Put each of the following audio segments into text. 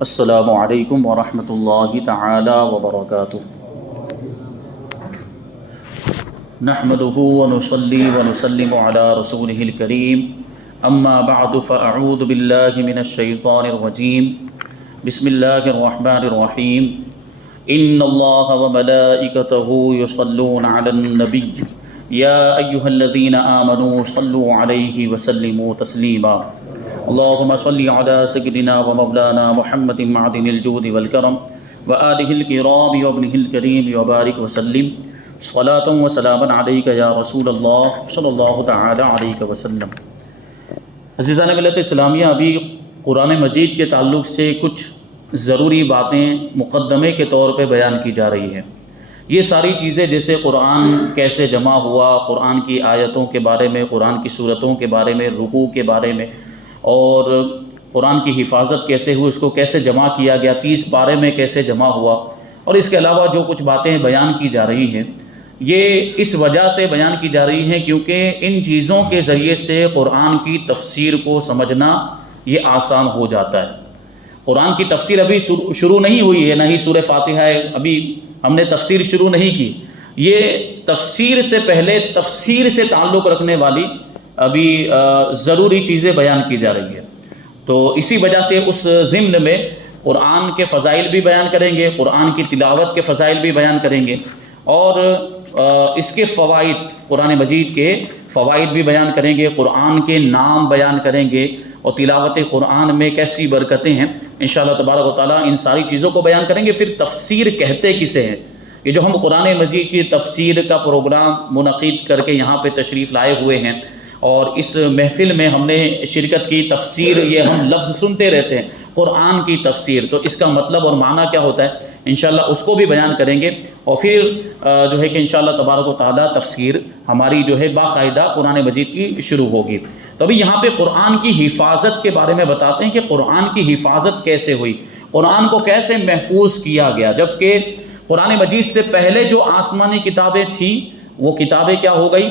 السلام علیکم ورحمۃ اللہ تعالی وبرکاتہ۔ نحمده ونصلي ونسلم على رسوله الكريم اما بعد فاعوذ باللہ من الشیطان الرجیم بسم اللہ الرحمن الرحیم ان اللہ وملائکته یصلون علی النبی یا ایہا الذین آمنوا صلوا علیہ وسلموا تسلیما اللہم صلی علی سیدنا ومولانا محمد معدن الجود والکرم وآلہ الکرام وابنہ الکریم وبارک وسلم صلاۃ و سلاما علیک یا رسول اللہ صلی اللہ تعالی علیہ وسلم۔ عزیزان ملت اسلامیہ، ابھی قرآن مجید کے تعلق سے کچھ ضروری باتیں مقدمے کے طور پہ بیان کی جا رہی ہیں۔ یہ ساری چیزیں جیسے قرآن کیسے جمع ہوا، قرآن کی آیتوں کے بارے میں، قرآن کی صورتوں کے بارے میں، رکوع کے بارے میں، اور قرآن کی حفاظت کیسے ہوئی، اس کو کیسے جمع کیا گیا، 30 پارے میں کیسے جمع ہوا، اور اس کے علاوہ جو کچھ باتیں بیان کی جا رہی ہیں یہ اس وجہ سے بیان کی جا رہی ہیں کیونکہ ان چیزوں کے ذریعے سے قرآن کی تفسیر کو سمجھنا یہ آسان ہو جاتا ہے۔ قرآن کی تفسیر ابھی شروع نہیں ہوئی ہے، نہ ہی سورہ فاتحہ ہے، ابھی ہم نے تفسیر شروع نہیں کی۔ یہ تفسیر سے پہلے تفسیر سے تعلق رکھنے والی ابھی ضروری چیزیں بیان کی جا رہی ہے، تو اسی وجہ سے اس ضمن میں قرآن کے فضائل بھی بیان کریں گے، قرآن کی تلاوت کے فضائل بھی بیان کریں گے، اور اس کے فوائد، قرآن مجید کے فوائد بھی بیان کریں گے، قرآن کے نام بیان کریں گے، اور تلاوت قرآن میں کیسی برکتیں ہیں انشاءاللہ تبارک و تعالیٰ ان ساری چیزوں کو بیان کریں گے۔ پھر تفسیر کہتے کسے ہیں، یہ جو ہم قرآن مجید کی تفسیر کا پروگرام منعقد کر کے یہاں پہ تشریف لائے ہوئے ہیں اور اس محفل میں ہم نے شرکت کی، تفسیر یہ ہم لفظ سنتے رہتے ہیں، قرآن کی تفسیر، تو اس کا مطلب اور معنی کیا ہوتا ہے انشاءاللہ اس کو بھی بیان کریں گے، اور پھر جو ہے کہ انشاءاللہ تبارک و تعالیٰ تفسیر ہماری جو ہے باقاعدہ قرآن مجید کی شروع ہوگی۔ تو ابھی یہاں پہ قرآن کی حفاظت کے بارے میں بتاتے ہیں کہ قرآن کی حفاظت کیسے ہوئی، قرآن کو کیسے محفوظ کیا گیا، جبکہ قرآن مجید سے پہلے جو آسمانی کتابیں تھیں وہ کتابیں کیا ہو گئی،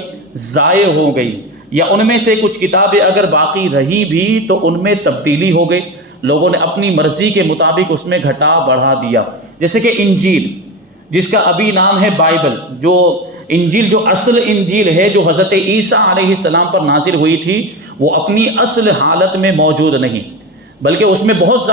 ضائع ہو گئی، یا ان میں سے کچھ کتابیں اگر باقی رہی بھی تو ان میں تبدیلی ہو گئی، لوگوں نے اپنی مرضی کے مطابق اس میں گھٹا بڑھا دیا۔ جیسے کہ انجیل، جس کا ابھی نام ہے بائبل، جو انجیل جو اصل انجیل ہے جو حضرت عیسیٰ علیہ السلام پر نازل ہوئی تھی، وہ اپنی اصل حالت میں موجود نہیں، بلکہ اس میں بہت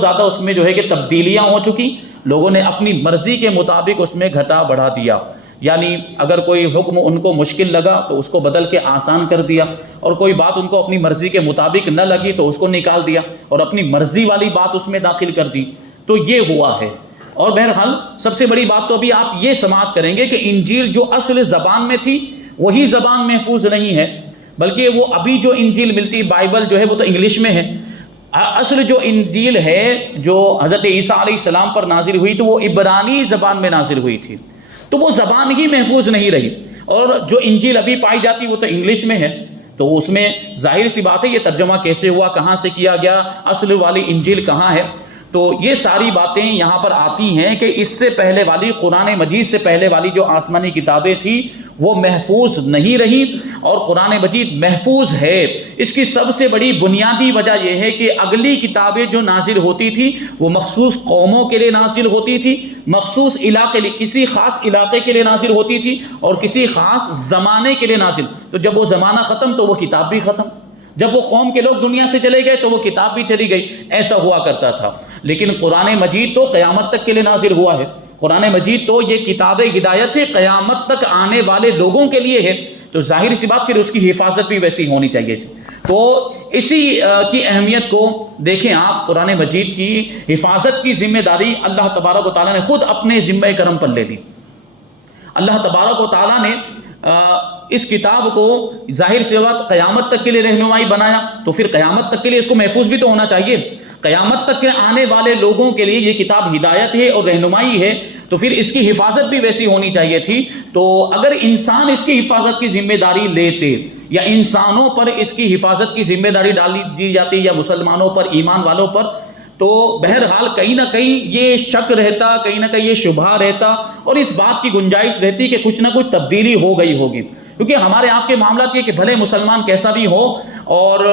زیادہ اس میں جو ہے کہ تبدیلیاں ہو چکی، لوگوں نے اپنی مرضی کے مطابق اس میں گھٹا بڑھا دیا، یعنی اگر کوئی حکم ان کو مشکل لگا تو اس کو بدل کے آسان کر دیا، اور کوئی بات ان کو اپنی مرضی کے مطابق نہ لگی تو اس کو نکال دیا اور اپنی مرضی والی بات اس میں داخل کر دی، تو یہ ہوا ہے۔ اور بہرحال سب سے بڑی بات تو ابھی آپ یہ سماعت کریں گے کہ انجیل جو اصل زبان میں تھی وہی زبان محفوظ نہیں ہے، بلکہ وہ ابھی جو انجیل ملتی، بائبل جو ہے وہ تو انگلش میں ہے، اصل جو انجیل ہے جو حضرت عیسیٰ علیہ السلام پر نازل ہوئی تو وہ عبرانی زبان میں نازل ہوئی تھی، تو وہ زبان ہی محفوظ نہیں رہی، اور جو انجیل ابھی پائی جاتی وہ تو انگلش میں ہے، تو اس میں ظاہر سی بات ہے یہ ترجمہ کیسے ہوا، کہاں سے کیا گیا، اصل والی انجیل کہاں ہے، تو یہ ساری باتیں یہاں پر آتی ہیں کہ اس سے پہلے والی، قرآن مجید سے پہلے والی جو آسمانی کتابیں تھیں وہ محفوظ نہیں رہی، اور قرآن مجید محفوظ ہے۔ اس کی سب سے بڑی بنیادی وجہ یہ ہے کہ اگلی کتابیں جو نازل ہوتی تھی وہ مخصوص قوموں کے لیے نازل ہوتی تھی، مخصوص علاقے، کسی خاص علاقے کے لیے نازل ہوتی تھی، اور کسی خاص زمانے کے لیے نازل، تو جب وہ زمانہ ختم تو وہ کتاب بھی ختم، جب وہ قوم کے لوگ دنیا سے چلے گئے تو وہ کتاب بھی چلی گئی، ایسا ہوا کرتا تھا۔ لیکن قرآن مجید تو قیامت تک کے لیے نازل ہوا ہے، قرآن مجید تو یہ کتاب ہدایت ہے، قیامت تک آنے والے لوگوں کے لیے ہے، تو ظاہر سی بات پھر اس کی حفاظت بھی ویسی ہونی چاہیے تھی۔ تو اسی کی اہمیت کو دیکھیں آپ، قرآن مجید کی حفاظت کی ذمہ داری اللہ تبارک و تعالیٰ نے خود اپنے ذمہ کرم پر لے لی۔ اللہ تبارک و تعالیٰ نے اس کتاب کو ظاہر سی بات قیامت تک کے لیے رہنمائی بنایا، تو پھر قیامت تک کے لیے اس کو محفوظ بھی تو ہونا چاہیے، قیامت تک کے آنے والے لوگوں کے لیے یہ کتاب ہدایت ہے اور رہنمائی ہے، تو پھر اس کی حفاظت بھی ویسی ہونی چاہیے تھی۔ تو اگر انسان اس کی حفاظت کی ذمہ داری لیتے، یا انسانوں پر اس کی حفاظت کی ذمہ داری ڈال دی جاتی، یا مسلمانوں پر، ایمان والوں پر، تو بہرحال کہیں نہ کہیں یہ شک رہتا، کہیں نہ کہیں یہ شبہ رہتا، اور اس بات کی گنجائش رہتی کہ کچھ نہ کچھ تبدیلی ہو گئی ہوگی، کیونکہ ہمارے آپ کے معاملات یہ کہ بھلے مسلمان کیسا بھی ہو اور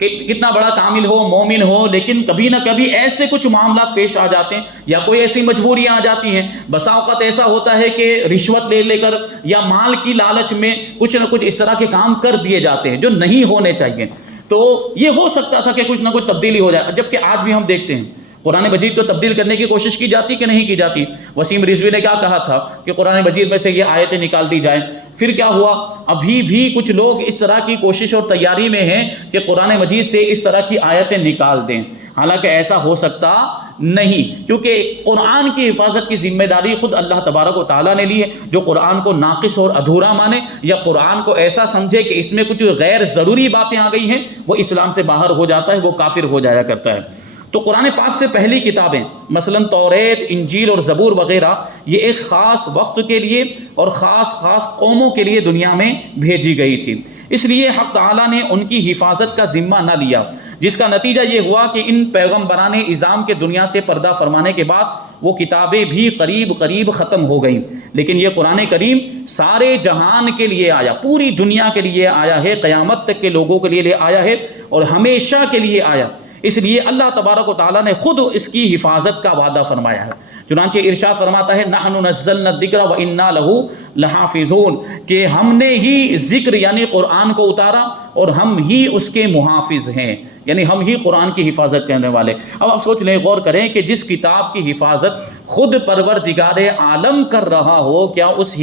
کتنا بڑا کامل ہو، مومن ہو، لیکن کبھی نہ کبھی ایسے کچھ معاملات پیش آ جاتے ہیں یا کوئی ایسی مجبوریاں آ جاتی ہیں. بسا اوقات ایسا ہوتا ہے کہ رشوت لے کر یا مال کی لالچ میں کچھ نہ کچھ اس طرح کے کام کر دیے جاتے ہیں جو نہیں ہونے چاہیے. تو یہ ہو سکتا تھا کہ کچھ نہ کچھ تبدیلی ہو جائے، جبکہ آج بھی ہم دیکھتے ہیں قرآن مجید کو تبدیل کرنے کی کوشش کی جاتی کہ نہیں کی جاتی. وسیم رضوی نے کیا کہا تھا کہ قرآن مجید میں سے یہ آیتیں نکال دی جائیں. پھر کیا ہوا؟ ابھی بھی کچھ لوگ اس طرح کی کوشش اور تیاری میں ہیں کہ قرآن مجید سے اس طرح کی آیتیں نکال دیں. حالانکہ ایسا ہو سکتا نہیں، کیونکہ قرآن کی حفاظت کی ذمہ داری خود اللہ تبارک و تعالیٰ نے لی ہے. جو قرآن کو ناقص اور ادھورا مانے یا قرآن کو ایسا سمجھے کہ اس میں کچھ غیر ضروری باتیں آ گئی ہیں، وہ اسلام سے باہر ہو جاتا ہے، وہ کافر ہو جایا کرتا ہے. تو قرآن پاک سے پہلی کتابیں مثلا توریت، انجیل اور زبور وغیرہ یہ ایک خاص وقت کے لیے اور خاص قوموں کے لیے دنیا میں بھیجی گئی تھی. اس لیے حق تعالیٰ نے ان کی حفاظت کا ذمہ نہ لیا، جس کا نتیجہ یہ ہوا کہ ان پیغمبران اعظام کے دنیا سے پردہ فرمانے کے بعد وہ کتابیں بھی قریب ختم ہو گئیں. لیکن یہ قرآن کریم سارے جہان کے لیے آیا، پوری دنیا کے لیے آیا ہے، قیامت تک کے لوگوں کے لیے آیا ہے اور ہمیشہ کے لیے آیا. اس لیے اللہ تبارک و تعالیٰ نے خود اس کی حفاظت کا وعدہ فرمایا ہے. چنانچہ ارشاد فرماتا ہے نحن نزلنا الذکر وانا لہ لحافظون، کہ ہم نے ہی ذکر یعنی قرآن کو اتارا اور ہم ہی اس کے محافظ ہیں، یعنی ہم ہی قرآن کی حفاظت کرنے والے. اب آپ سوچ لیں، غور کریں کہ جس کتاب کی حفاظت خود پروردگار عالم کر رہا ہو، کیا اس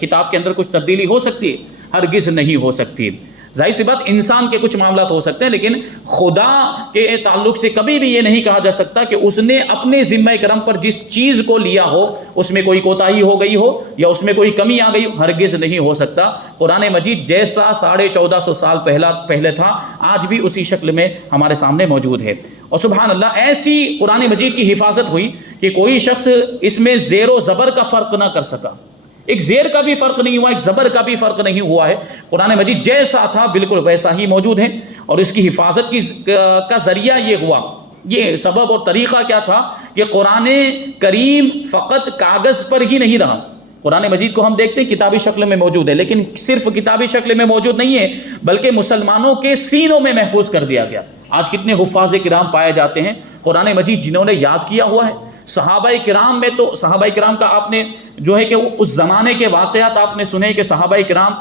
کتاب کے اندر کچھ تبدیلی ہو سکتی ہے؟ ہرگز نہیں ہو سکتی. ظاہر سی بات انسان کے کچھ معاملات ہو سکتے ہیں، لیکن خدا کے تعلق سے کبھی بھی یہ نہیں کہا جا سکتا کہ اس نے اپنے ذمہ کرم پر جس چیز کو لیا ہو اس میں کوئی کوتاہی ہو گئی ہو یا اس میں کوئی کمی آ گئی ہو. ہرگز نہیں ہو سکتا. قرآن مجید جیسا 1450 سال پہلے تھا آج بھی اسی شکل میں ہمارے سامنے موجود ہے. اور سبحان اللہ، ایسی قرآن مجید کی حفاظت ہوئی کہ کوئی شخص اس میں زیر و زبر کا فرق نہ کر سکا. ایک زیر کا بھی فرق نہیں ہوا، ایک زبر کا بھی فرق نہیں ہوا ہے. قرآن مجید جیسا تھا بالکل ویسا ہی موجود ہے. اور اس کی حفاظت کا ذریعہ یہ ہوا، یہ سبب اور طریقہ کیا تھا کہ قرآن کریم فقط کاغذ پر ہی نہیں رہا. قرآن مجید کو ہم دیکھتے ہیں کتابی شکل میں موجود ہے، لیکن صرف کتابی شکل میں موجود نہیں ہے بلکہ مسلمانوں کے سینوں میں محفوظ کر دیا گیا. آج کتنے حفاظ کرام پائے جاتے ہیں قرآن مجید جنہوں نے یاد کیا ہوا ہے. صحابہ کرام میں تو صحابہ کرام کا آپ نے جو ہے کہ وہ اس زمانے کے واقعات آپ نے سنے کہ صحابہ کرام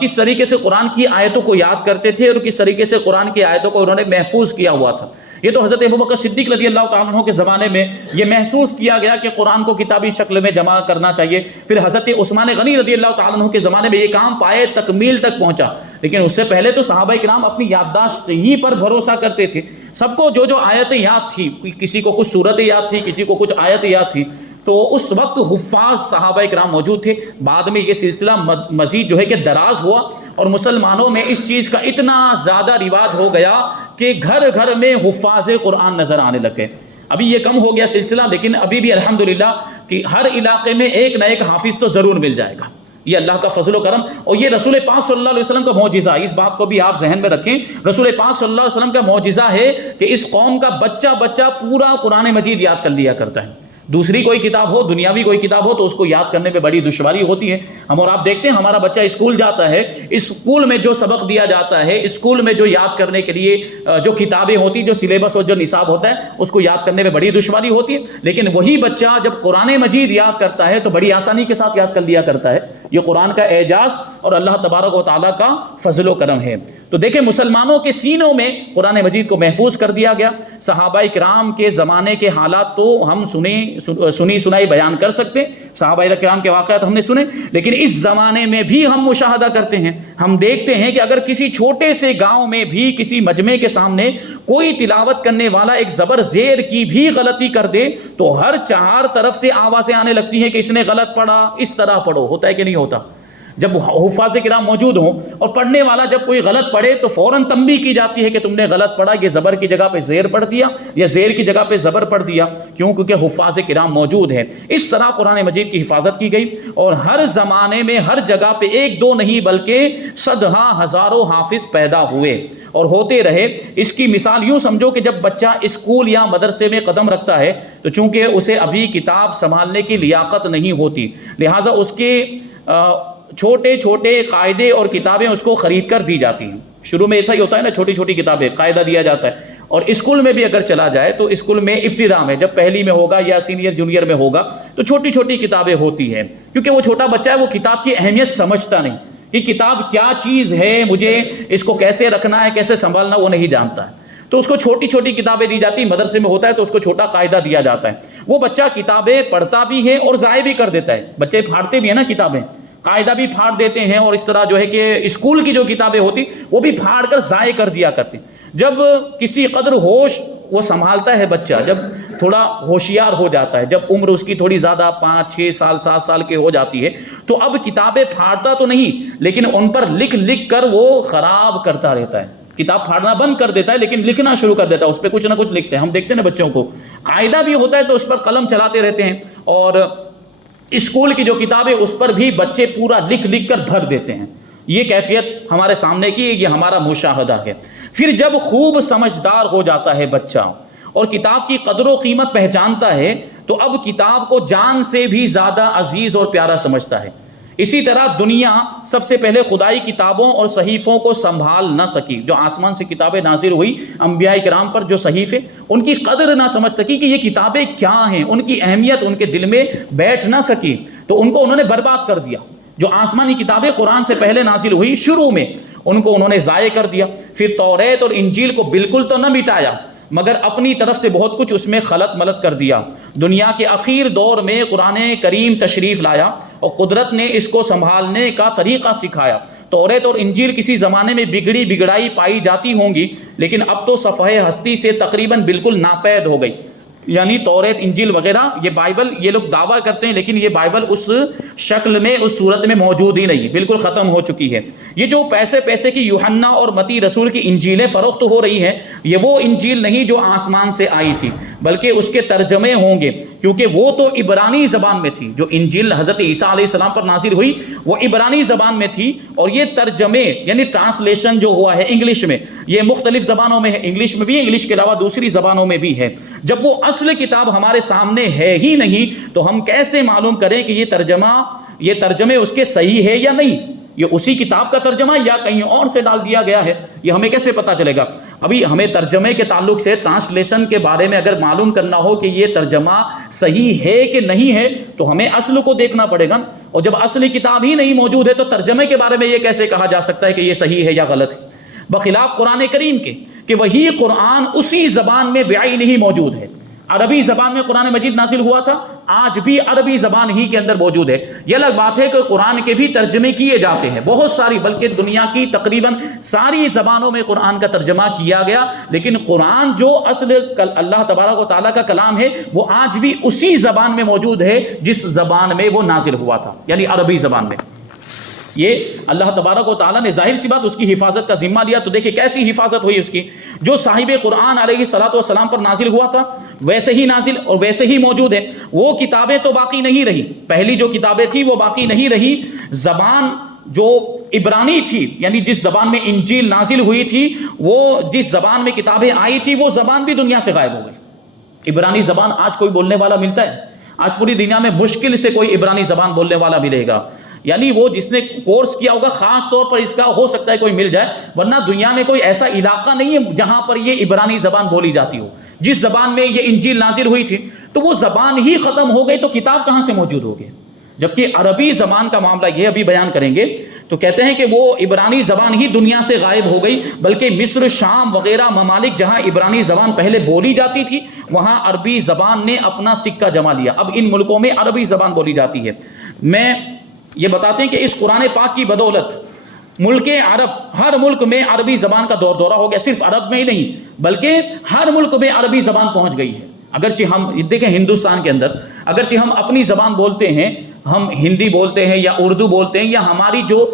کس طریقے سے قرآن کی آیتوں کو یاد کرتے تھے اور کس طریقے سے قرآن کی آیتوں کو انہوں نے محفوظ کیا ہوا تھا. یہ تو حضرت ابوبکر صدیق رضی اللہ تعالیٰ عنہ کے زمانے میں یہ محسوس کیا گیا کہ قرآن کو کتابی شکل میں جمع کرنا چاہیے. پھر حضرت عثمان غنی رضی اللہ تعالیٰ عنہ کے زمانے میں یہ کام پائے تکمیل تک پہنچا. لیکن اس سے پہلے تو صحابہ کرام اپنی یادداشت ہی پر بھروسہ کرتے تھے. سب کو جو آیتیں یاد تھی، کسی کو کچھ صورتیں یاد تھی، کسی کو کچھ آیتیں یاد تھی، تو اس وقت حفاظ صحابہ کرام موجود تھے. بعد میں یہ سلسلہ مزید جو ہے کہ دراز ہوا اور مسلمانوں میں اس چیز کا اتنا زیادہ رواج ہو گیا کہ گھر گھر میں حفاظ قرآن نظر آنے لگے. ابھی یہ کم ہو گیا سلسلہ، لیکن ابھی بھی الحمدللہ کہ ہر علاقے میں ایک نہ ایک حافظ تو ضرور مل جائے گا. یہ اللہ کا فضل و کرم اور یہ رسول پاک صلی اللہ علیہ وسلم کا معجزہ. اس بات کو بھی آپ ذہن میں رکھیں، رسول پاک صلی اللہ علیہ وسلم کا معجزہ ہے کہ اس قوم کا بچہ پورا قرآن مجید یاد کر لیا کرتا ہے. دوسری کوئی کتاب ہو، دنیاوی کوئی کتاب ہو، تو اس کو یاد کرنے میں بڑی دشواری ہوتی ہے. ہم اور آپ دیکھتے ہیں ہمارا بچہ اسکول جاتا ہے، اسکول میں جو سبق دیا جاتا ہے، اسکول میں جو یاد کرنے کے لیے جو کتابیں ہوتی، جو سلیبس اور جو نصاب ہوتا ہے، اس کو یاد کرنے میں بڑی دشواری ہوتی ہے. لیکن وہی بچہ جب قرآن مجید یاد کرتا ہے تو بڑی آسانی کے ساتھ یاد کر لیا کرتا ہے. یہ قرآن کا اعجاز اور اللہ تبارک و تعالیٰ کا فضل و کرم ہے. تو دیکھیں مسلمانوں کے سینوں میں قرآن مجید کو محفوظ کر دیا گیا. صحابہ کرام کے زمانے کے حالات تو ہم سنی سنائی بیان کر سکتے، صحابہ کرام کے واقعات ہم نے سنے، لیکن اس زمانے میں بھی ہم مشاہدہ کرتے ہیں، ہم دیکھتے ہیں کہ اگر کسی چھوٹے سے گاؤں میں بھی کسی مجمع کے سامنے کوئی تلاوت کرنے والا ایک زبر زیر کی بھی غلطی کر دے تو ہر چار طرف سے آوازیں آنے لگتی ہیں کہ اس نے غلط پڑھا، اس طرح پڑھو. ہوتا ہے کہ نہیں ہوتا؟ جب حفاظ کرام موجود ہوں اور پڑھنے والا جب کوئی غلط پڑھے تو فوراً تنبیہ کی جاتی ہے کہ تم نے غلط پڑھا، یہ زبر کی جگہ پہ زیر پڑھ دیا یا زیر کی جگہ پہ زبر پڑھ دیا. کیوں؟ کیونکہ حفاظ کرام موجود ہیں. اس طرح قرآن مجید کی حفاظت کی گئی اور ہر زمانے میں ہر جگہ پہ ایک دو نہیں بلکہ صدہا ہزاروں حافظ پیدا ہوئے اور ہوتے رہے. اس کی مثال یوں سمجھو کہ جب بچہ اسکول یا مدرسے میں قدم رکھتا ہے تو چونکہ اسے ابھی کتاب سنبھالنے کی لیاقت نہیں ہوتی، لہٰذا اس کے چھوٹے چھوٹے قاعدے اور کتابیں اس کو خرید کر دی جاتی ہیں. شروع میں ایسا ہی ہوتا ہے نا، چھوٹی چھوٹی کتابیں، قاعدہ دیا جاتا ہے. اور اسکول میں بھی اگر چلا جائے تو اسکول میں ابتدا میں جب پہلی میں ہوگا یا سینئر جونیئر میں ہوگا تو چھوٹی چھوٹی کتابیں ہوتی ہیں، کیونکہ وہ چھوٹا بچہ ہے، وہ کتاب کی اہمیت سمجھتا نہیں کہ کتاب کیا چیز ہے، مجھے اس کو کیسے رکھنا ہے، کیسے سنبھالنا، وہ نہیں جانتا ہے. تو اس کو چھوٹی چھوٹی کتابیں دی جاتی. مدرسے میں ہوتا ہے تو اس کو چھوٹا قاعدہ دیا جاتا ہے. وہ بچہ کتابیں پڑھتا بھی ہے اور ضائع بھی کر دیتا ہے. بچے پھاڑتے بھی ہیں نا کتابیں، قاعدہ بھی پھاڑ دیتے ہیں، اور اس طرح جو ہے کہ اسکول کی جو کتابیں ہوتی وہ بھی پھاڑ کر ضائع کر دیا کرتے. جب کسی قدر ہوش وہ سنبھالتا ہے بچہ، جب تھوڑا ہوشیار ہو جاتا ہے، جب عمر اس کی تھوڑی زیادہ 5 6 سال 7 سال کے ہو جاتی ہے، تو اب کتابیں پھاڑتا تو نہیں لیکن ان پر لکھ لکھ کر وہ خراب کرتا رہتا ہے. کتاب پھاڑنا بند کر دیتا ہے لیکن لکھنا شروع کر دیتا ہے، اس پہ کچھ نہ کچھ لکھتے ہیں. ہم دیکھتے ہیں نا بچوں کو، قاعدہ بھی ہوتا ہے تو اس پر قلم چلاتے رہتے ہیں، اور اسکول کی جو کتابیں اس پر بھی بچے پورا لکھ لکھ کر بھر دیتے ہیں. یہ کیفیت ہمارے سامنے کی، یہ ہمارا مشاہدہ ہے. پھر جب خوب سمجھدار ہو جاتا ہے بچہ اور کتاب کی قدر و قیمت پہچانتا ہے تو اب کتاب کو جان سے بھی زیادہ عزیز اور پیارا سمجھتا ہے. اسی طرح دنیا سب سے پہلے خدائی کتابوں اور صحیفوں کو سنبھال نہ سکی. جو آسمان سے کتابیں نازل ہوئی انبیاء کرام پر، جو صحیفے، ان کی قدر نہ سمجھ سکی کہ یہ کتابیں کیا ہیں، ان کی اہمیت ان کے دل میں بیٹھ نہ سکی، تو ان کو انہوں نے برباد کر دیا. جو آسمانی کتابیں قرآن سے پہلے نازل ہوئی شروع میں، ان کو انہوں نے ضائع کر دیا. پھر توریت اور انجیل کو بالکل تو نہ مٹایا مگر اپنی طرف سے بہت کچھ اس میں خلط ملط کر دیا. دنیا کے اخیر دور میں قرآن کریم تشریف لایا اور قدرت نے اس کو سنبھالنے کا طریقہ سکھایا. توریت اور انجیل کسی زمانے میں بگڑی بگڑائی پائی جاتی ہوں گی لیکن اب تو صفحہ ہستی سے تقریباً بالکل ناپید ہو گئی. یعنی توریت، انجیل وغیرہ، یہ بائبل، یہ لوگ دعویٰ کرتے ہیں لیکن یہ بائبل اس شکل میں، اس صورت میں موجود ہی نہیں، بالکل ختم ہو چکی ہے. یہ جو پیسے کی یوحنا اور متی رسول کی انجیلیں فروخت ہو رہی ہیں، یہ وہ انجیل نہیں جو آسمان سے آئی تھی بلکہ اس کے ترجمے ہوں گے، کیونکہ وہ تو عبرانی زبان میں تھی. جو انجیل حضرت عیسیٰ علیہ السلام پر نازل ہوئی وہ عبرانی زبان میں تھی، اور یہ ترجمے یعنی ٹرانسلیشن جو ہوا ہے انگلش میں، یہ مختلف زبانوں میں ہے. انگلش میں بھی ہے، انگلش کے علاوہ دوسری زبانوں میں بھی ہے. جب وہ اصل کتاب ہمارے سامنے ہے ہی نہیں تو ہم کیسے معلوم کریں کہ یہ ترجمے اس کے صحیح ہے یا نہیں؟ یہ اسی کتاب کا ترجمہ یا کہیں اور سے ڈال دیا گیا ہے، یہ ہمیں کیسے پتا چلے گا؟ ابھی ہمیں ترجمے کے تعلق سے، ٹرانسلیشن کے بارے میں اگر معلوم کرنا ہو کہ یہ ترجمہ صحیح ہے کہ نہیں ہے تو ہمیں اصل کو دیکھنا پڑے گا. اور جب اصلی کتاب ہی نہیں موجود ہے تو ترجمے کے بارے میں یہ کیسے کہا جا سکتا ہے کہ یہ صحیح ہے یا غلط ہے؟ بخلاف قرآن کریم کے کہ وہی قرآن اسی زبان میں بعینہ ہی موجود ہے. عربی زبان میں قرآن مجید نازل ہوا تھا، آج بھی عربی زبان ہی کے اندر موجود ہے. یہ الگ بات ہے کہ قرآن کے بھی ترجمے کیے جاتے ہیں، بہت ساری، بلکہ دنیا کی تقریباً ساری زبانوں میں قرآن کا ترجمہ کیا گیا، لیکن قرآن جو اصل اللہ تبارک و تعالیٰ کا کلام ہے وہ آج بھی اسی زبان میں موجود ہے جس زبان میں وہ نازل ہوا تھا، یعنی عربی زبان میں. یہ اللہ تبارک و تعالیٰ نے ظاہر سی بات اس کی حفاظت کا ذمہ لیا. تو دیکھیں کیسی حفاظت ہوئی اس کی. جو صاحب قرآن علیہ الصلوۃ والسلام پر نازل ہوا تھا ویسے ہی نازل اور ویسے ہی موجود ہے. وہ کتابیں تو باقی نہیں رہی، پہلی جو کتابیں تھیں وہ باقی نہیں رہی. زبان جو عبرانی تھی، یعنی جس زبان میں انجیل نازل ہوئی تھی، وہ جس زبان میں کتابیں آئی تھی وہ زبان بھی دنیا سے غائب ہو گئی. عبرانی زبان آج کوئی بولنے والا ملتا ہے؟ آج پوری دنیا میں مشکل سے کوئی عبرانی زبان بولنے والا ملے گا. یعنی وہ جس نے کورس کیا ہوگا خاص طور پر اس کا ہو سکتا ہے کوئی مل جائے، ورنہ دنیا میں کوئی ایسا علاقہ نہیں ہے جہاں پر یہ عبرانی زبان بولی جاتی ہو. جس زبان میں یہ انجیل نازل ہوئی تھی تو وہ زبان ہی ختم ہو گئی تو کتاب کہاں سے موجود ہوگی؟ جبکہ عربی زبان کا معاملہ یہ ابھی بیان کریں گے تو کہتے ہیں کہ وہ عبرانی زبان ہی دنیا سے غائب ہو گئی، بلکہ مصر، شام وغیرہ ممالک جہاں عبرانی زبان پہلے بولی جاتی تھی وہاں عربی زبان نے اپنا سکہ جما لیا. اب ان ملکوں میں عربی زبان بولی جاتی ہے. میں یہ بتاتے ہیں کہ اس قرآن پاک کی بدولت ملک عرب، ہر ملک میں عربی زبان کا دور دورہ ہو گیا. صرف عرب میں ہی نہیں بلکہ ہر ملک میں عربی زبان پہنچ گئی ہے. اگرچہ ہم دیکھیں ہندوستان کے اندر اگرچہ ہم اپنی زبان بولتے ہیں، ہم ہندی بولتے ہیں یا اردو بولتے ہیں یا ہماری جو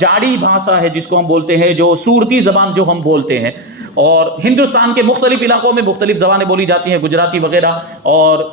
جاڑی بھاشا ہے جس کو ہم بولتے ہیں، جو صورتی زبان جو ہم بولتے ہیں، اور ہندوستان کے مختلف علاقوں میں مختلف زبانیں بولی جاتی ہیں، گجراتی وغیرہ، اور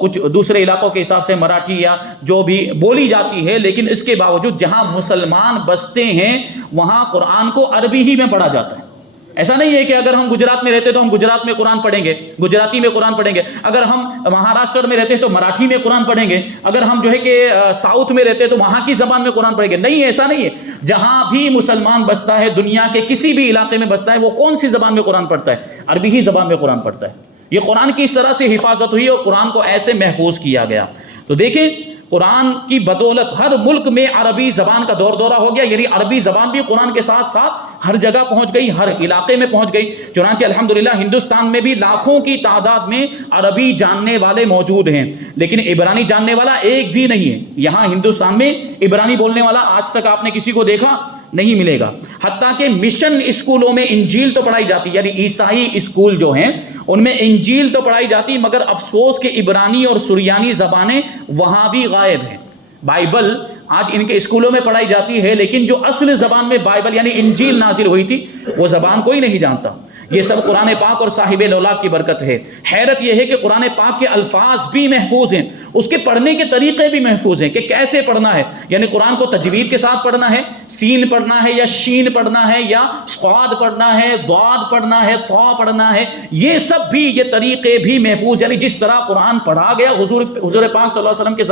کچھ دوسرے علاقوں کے حساب سے مراٹھی یا جو بھی بولی جاتی ہے. لیکن اس کے باوجود جہاں مسلمان بستے ہیں وہاں قرآن کو عربی ہی میں پڑھا جاتا ہے. ایسا نہیں ہے کہ اگر ہم گجرات میں رہتے تو ہم گجرات میں قرآن پڑھیں گے، گجراتی میں قرآن پڑھیں گے، اگر ہم مہاراشٹر میں رہتے تو مراٹھی میں قرآن پڑھیں گے، اگر ہم جو ہے کہ ساؤتھ میں رہتے تو وہاں کی زبان میں قرآن پڑھیں گے. نہیں، ایسا نہیں ہے. جہاں بھی مسلمان بستا ہے، دنیا کے کسی بھی علاقے میں بستا ہے، وہ کون سی زبان میں قرآن پڑھتا ہے؟ عربی ہی زبان میں قرآن پڑھتا ہے. یہ قرآن کی اس طرح سے حفاظت ہوئی اور قرآن کو ایسے محفوظ کیا گیا. تو دیکھیں قرآن کی بدولت ہر ملک میں عربی زبان کا دور دورہ ہو گیا، یعنی عربی زبان بھی قرآن کے ساتھ ساتھ ہر جگہ پہنچ گئی، ہر علاقے میں پہنچ گئی. چنانچہ الحمدللہ ہندوستان میں بھی لاکھوں کی تعداد میں عربی جاننے والے موجود ہیں، لیکن عبرانی جاننے والا ایک بھی نہیں ہے. یہاں ہندوستان میں عبرانی بولنے والا آج تک آپ نے کسی کو دیکھا نہیں ملے گا. حتیٰ کہ مشن اسکولوں میں انجیل تو پڑھائی جاتی، یعنی عیسائی اسکول جو ہیں ان میں انجیل تو پڑھائی جاتی، مگر افسوس کہ عبرانی اور سریانی زبانیں وہاں بھی غائب ہیں. بائبل آج ان کے اسکولوں میں پڑھائی جاتی ہے، لیکن جو اصل زبان میں بائبل یعنی انجیل نازل ہوئی تھی وہ زبان کوئی نہیں جانتا. یہ سب قرآن پاک اور صاحب لولاک کی برکت ہے. حیرت یہ ہے کہ قرآن پاک کے الفاظ بھی محفوظ ہیں، اس کے پڑھنے کے طریقے بھی محفوظ ہیں کہ کیسے پڑھنا ہے. یعنی قرآن کو تجوید کے ساتھ پڑھنا ہے، سین پڑھنا ہے یا شین پڑھنا ہے یا صاد پڑھنا ہے، ضاد پڑھنا ہے، طا پڑھنا ہے، یہ سب بھی یہ طریقے بھی محفوظ. یعنی جس طرح قرآن پڑھا گیا حضور پاک صلی اللہ علیہ وسلم کے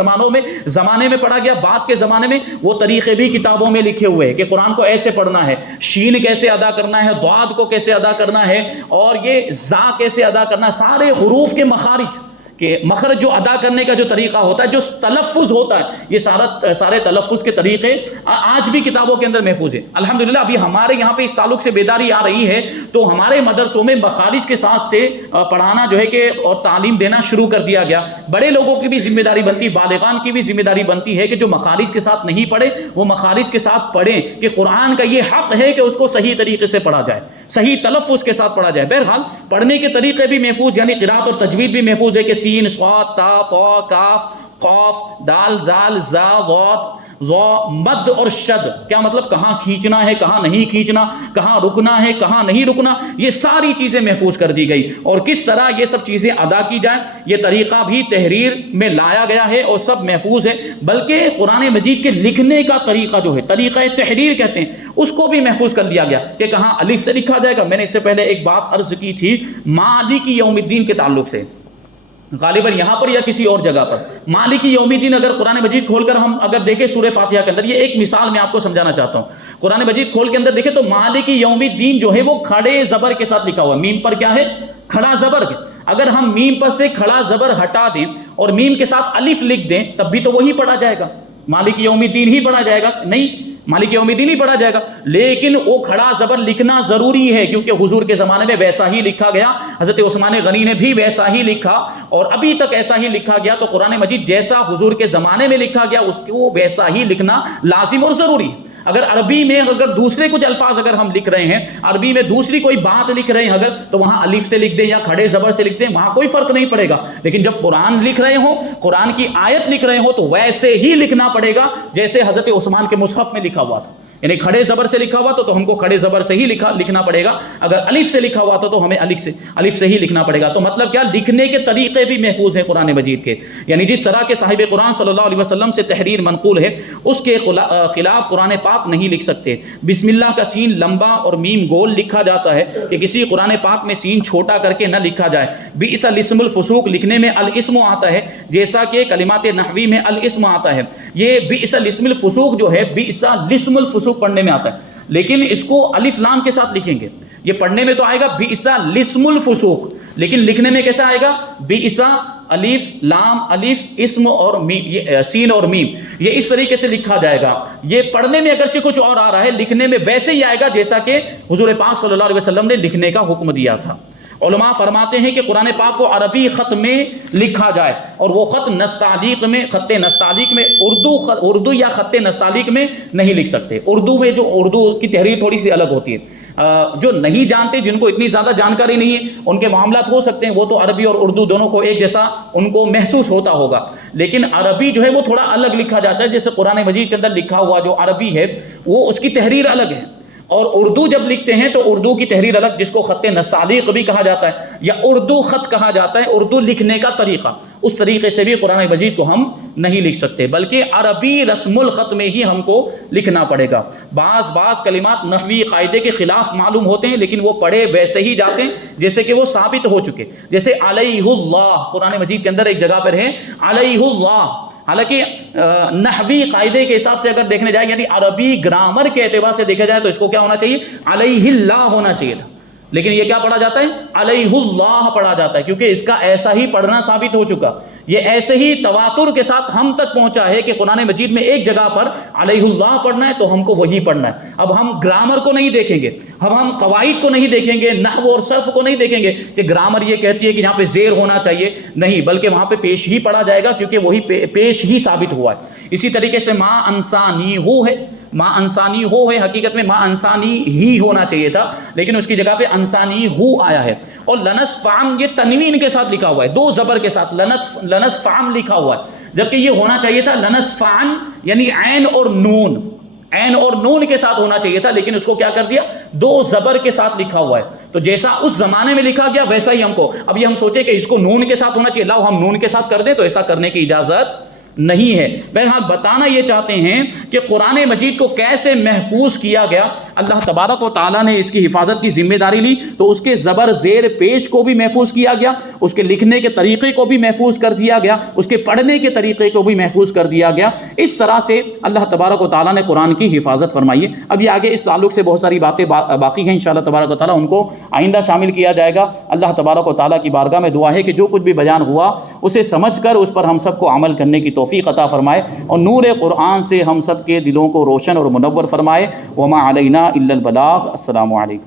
زمانے میں پڑھا گیا، بعد کے زمانے میں وہ طریقے بھی کتابوں میں لکھے ہوئے ہیں کہ قرآن کو ایسے پڑھنا ہے، شین کیسے ادا کرنا ہے، ضاد کو کیسے ادا کرنا ہے، اور یہ زا کیسے ادا کرنا. سارے حروف کے مخارج کہ مخرج جو ادا کرنے کا جو طریقہ ہوتا ہے، جو تلفظ ہوتا ہے، یہ سارے تلفظ کے طریقے آج بھی کتابوں کے اندر محفوظ ہیں. الحمدللہ ابھی ہمارے یہاں پہ اس تعلق سے بیداری آ رہی ہے، تو ہمارے مدرسوں میں مخارج کے ساتھ سے پڑھانا جو ہے کہ اور تعلیم دینا شروع کر دیا گیا. بڑے لوگوں کی بھی ذمہ داری بنتی، بالغان کی بھی ذمہ داری بنتی ہے کہ جو مخارج کے ساتھ نہیں پڑھے وہ مخارج کے ساتھ پڑھیں، کہ قرآن کا یہ حق ہے کہ اس کو صحیح طریقے سے پڑھا جائے، صحیح تلفظ کے ساتھ پڑھا جائے. بہرحال پڑھنے کے طریقے بھی محفوظ، یعنی قرات اور تجوید بھی محفوظ ہے کہ سین، صاد، تا، طا، کاف، قاف، دال، زال، زا، ضاد، ظا، مد اور شد. کیا مطلب؟ کہاں کھینچنا ہے، کہاں نہیں کھینچنا، کہاں رکنا ہے، کہاں نہیں رکنا، یہ ساری چیزیں محفوظ کر دی گئی. اور کس طرح یہ سب چیزیں ادا کی جائیں یہ طریقہ بھی تحریر میں لایا گیا ہے اور سب محفوظ ہے. بلکہ قرآن مجید کے لکھنے کا طریقہ جو ہے، طریقہ تحریر کہتے ہیں، اس کو بھی محفوظ کر دیا گیا کہ کہاں الف سے لکھا جائے گا. میں نے اس سے پہلے ایک بات عرض کی تھی مالک یوم الدین کے تعلق سے، غالباً یہاں پر یا کسی اور جگہ پر. مالک یوم الدین اگر قرآن مجید کھول کر ہم اگر دیکھیں سورہ فاتحہ کے اندر، یہ ایک مثال میں آپ کو سمجھانا چاہتا ہوں. قرآن مجید کھول کے اندر دیکھیں تو مالک یوم الدین جو ہے وہ کھڑے زبر کے ساتھ لکھا ہوا ہے. میم پر کیا ہے؟ کھڑا زبر. اگر ہم میم پر سے کھڑا زبر ہٹا دیں اور میم کے ساتھ الف لکھ دیں تب بھی تو وہی پڑھا جائے گا، مالک یوم الدین ہی پڑھا جائے گا. نہیں، مالک یوم الدین ہی پڑھا جائے گا، لیکن وہ کھڑا زبر لکھنا ضروری ہے کیونکہ حضور کے زمانے میں ویسا ہی لکھا گیا. حضرت عثمان غنی نے بھی ویسا ہی لکھا اور ابھی تک ایسا ہی لکھا گیا. تو قرآن مجید جیسا حضور کے زمانے میں لکھا گیا اس کو ویسا ہی لکھنا لازم اور ضروری. اگر عربی میں اگر دوسرے کچھ الفاظ اگر ہم لکھ رہے ہیں، عربی میں دوسری کوئی بات لکھ رہے ہیں اگر، تو وہاں الف سے لکھ دیں یا کھڑے زبر سے لکھ دیں، وہاں کوئی فرق نہیں پڑے گا. لیکن جب قرآن لکھ رہے ہوں، قرآن کی آیت لکھ رہے ہوں، تو ویسے ہی لکھنا پڑے گا جیسے حضرت عثمان کے مصحف میں لکھا ہوا تھا. یعنی کھڑے زبر سے لکھا ہوا تو ہم کو کھڑے زبر سے ہی لکھنا پڑے گا. اگر الف سے لکھا ہوا تو ہمیں الف سے ہی لکھنا پڑے گا. تو مطلب کیا؟ لکھنے کے طریقے بھی محفوظ ہیں قرآن مجید کے. یعنی جس طرح کے صاحب قرآن صلی اللہ علیہ وسلم سے تحریر منقول ہے اس کے خلاف قرآن پاک نہیں لکھ سکتے. بسم اللہ کا سین لمبا اور میم گول لکھا جاتا ہے کہ کسی قرآن پاک میں سین چھوٹا کر کے نہ لکھا جائے. بئس الاسم الفسوق لکھنے میں الاسم آتا ہے جیسا کہ کلمات نحوی میں الاسم آتا ہے. یہ بئس الاسم الفسوق جو ہے بئس الاسم الفسوق پڑھنے میں آتا ہے، لیکن اس کو الف لام کے ساتھ لکھیں گے. یہ پڑھنے میں تو آئے گا بئس الاسم الفسوق، لیکن لکھنے میں کیسا آئے گا؟ بئس الف لام الف اسم اور میم، یہ سین اور میم، یہ اس طریقے سے لکھا جائے گا. یہ پڑھنے میں اگرچہ کچھ اور آ رہا ہے، لکھنے میں ویسے ہی آئے گا جیسا کہ حضور پاک صلی اللہ علیہ وسلم نے لکھنے کا حکم دیا تھا. علماء فرماتے ہیں کہ قرآن پاک کو عربی خط میں لکھا جائے اور وہ خط نستعلیق میں، خط نستعلیق میں، اردو یا خط نستعلیق میں نہیں لکھ سکتے. اردو میں جو اردو کی تحریر تھوڑی سی الگ ہوتی ہے. جو نہیں جانتے، جن کو اتنی زیادہ جانکاری نہیں ہے، ان کے معاملات ہو سکتے ہیں، وہ تو عربی اور اردو دونوں کو ایک جیسا ان کو محسوس ہوتا ہوگا. لیکن عربی جو ہے وہ تھوڑا الگ لکھا جاتا ہے. جیسے قرآن مجید کے اندر لکھا ہوا جو عربی ہے وہ اس کی تحریر الگ ہے. اور اردو جب لکھتے ہیں تو اردو کی تحریر الگ، جس کو خط نستعلیق بھی کہا جاتا ہے یا اردو خط کہا جاتا ہے، اردو لکھنے کا طریقہ، اس طریقے سے بھی قرآن مجید کو ہم نہیں لکھ سکتے، بلکہ عربی رسم الخط میں ہی ہم کو لکھنا پڑے گا۔ بعض کلمات نحوی قاعدے کے خلاف معلوم ہوتے ہیں، لیکن وہ پڑھے ویسے ہی جاتے ہیں جیسے کہ وہ ثابت ہو چکے، جیسے علیہ اللہ قرآن مجید کے اندر ایک جگہ پر ہے علیہ اللہ، حالانکہ نحوی قاعدے کے حساب سے اگر دیکھنے جائے، یعنی عربی گرامر کے اعتبار سے دیکھا جائے تو اس کو کیا ہونا چاہیے؟ علیہ اللہ ہونا چاہیے تھا، لیکن یہ کیا پڑھا جاتا ہے؟ علیہ اللہ پڑھا جاتا ہے، کیونکہ اس کا ایسا ہی پڑھنا ثابت ہو چکا، یہ ایسے ہی تواتر کے ساتھ ہم تک پہنچا ہے کہ قرآن مجید میں ایک جگہ پر علیہ اللہ پڑھنا ہے تو ہم کو وہی پڑھنا ہے۔ اب ہم گرامر کو نہیں دیکھیں گے، ہم قواعد کو نہیں دیکھیں گے، نحو اور صرف کو نہیں دیکھیں گے کہ گرامر یہ کہتی ہے کہ یہاں پہ زیر ہونا چاہیے، نہیں، بلکہ وہاں پہ پیش ہی پڑھا جائے گا، کیونکہ وہی پیش ہی ثابت ہوا ہے۔ اسی طریقے سے ما انسانی ہو ہے، ما انسانی ہو ہے، حقیقت میں ما انسانی ہی ہونا چاہیے تھا، لیکن اس کی جگہ پہ انسانی ہو آیا ہے۔ اور لنصفعن یہ تنوین کے ساتھ لکھا ہوا ہے، 2 زبر کے ساتھ لنصفعن لکھا ہوا ہے، جبکہ یہ ہونا چاہیے تھا لنصفعن، یعنی عین اور نون، عین اور نون کے ساتھ ہونا چاہیے تھا، لیکن اس کو کیا کر دیا؟ 2 زبر کے ساتھ لکھا ہوا ہے۔ تو جیسا اس زمانے میں لکھا گیا ویسا ہی ہم کو، اب یہ ہم سوچے کہ اس کو نون کے ساتھ ہونا چاہیے، لاؤ ہم نون کے ساتھ کر دیں، تو ایسا کرنے کی اجازت نہیں ہے۔ بہرحال بتانا یہ چاہتے ہیں کہ قرآن مجید کو کیسے محفوظ کیا گیا۔ اللہ تبارک و تعالیٰ نے اس کی حفاظت کی ذمہ داری لی، تو اس کے زبر زیر پیش کو بھی محفوظ کیا گیا، اس کے لکھنے کے طریقے کو بھی محفوظ کر دیا گیا، اس کے پڑھنے کے طریقے کو بھی محفوظ کر دیا گیا۔ اس طرح سے اللہ تبارک و تعالیٰ نے قرآن کی حفاظت فرمائی ہے۔ اب یہ آگے اس تعلق سے بہت ساری باتیں باقی ہیں، انشاءاللہ تبارک و تعالیٰ ان کو آئندہ شامل کیا جائے گا۔ اللہ تبارک و تعالیٰ کی بارگاہ میں دعا ہے کہ جو کچھ بھی بیان ہوا اسے سمجھ کر اس پر ہم سب کو عمل کرنے کی توفیق عطا فرمائے، اور نور قرآن سے ہم سب کے دلوں کو روشن اور منور فرمائے۔ وما علینا الا البلاغ۔ السلام علیکم۔